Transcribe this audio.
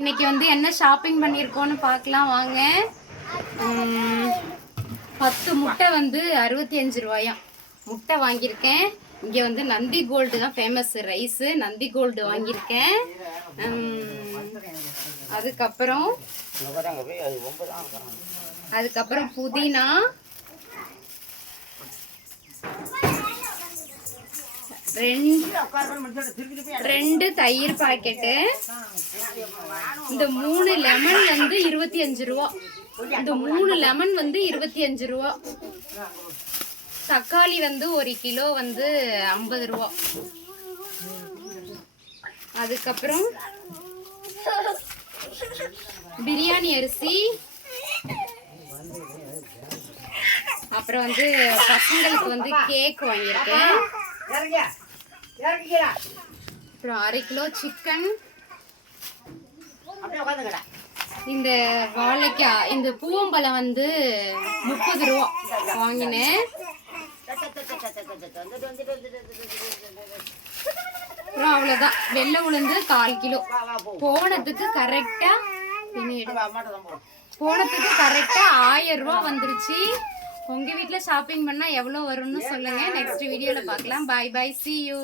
இன்னைக்கு வந்து என்ன ஷாப்பிங் பண்ணியிருக்கோன்னு பார்க்கலாம் வாங்க. 10 முட்டை வந்து 65 ரூபாயாம். முட்டை வாங்கியிருக்கேன். இங்கே வந்து நந்தி கோல்டு தான் ஃபேமஸ் ரைஸு. நந்தி கோல்டு வாங்கியிருக்கேன். அதுக்கப்புறம் புதினா, ரெண்டு தயிர் பாக்கெட்டு, இந்த 3 லெமன் வந்து 25 ரூபா. இந்த 3 லெமன் வந்து 25 ரூபா. தக்காளி வந்து 1 கிலோ வந்து 50 ரூபா. அதுக்கப்புறம் பிரியாணி அரிசி, அப்புறம் வந்து பசங்களுக்கு வந்து கேக் வாங்கியிருக்கேன். அப்புறம் 1/2 கிலோ சிக்கன், இந்த வாழைக்காய், இந்த பூவம்பழம் வந்து 30 ரூபா வாங்கினேன். அப்புறம் அவ்வளோதான். வெள்ளை உளுந்து 1/4 கிலோ. போனதுக்கு கரெக்டா 1000 ரூபா வந்துருச்சு. உங்க வீட்டில் ஷாப்பிங் பண்ணா எவ்வளோ வரும்னு சொல்லுங்க. நெக்ஸ்ட் வீடியோல பார்க்கலாம். பாய் பாய், see you.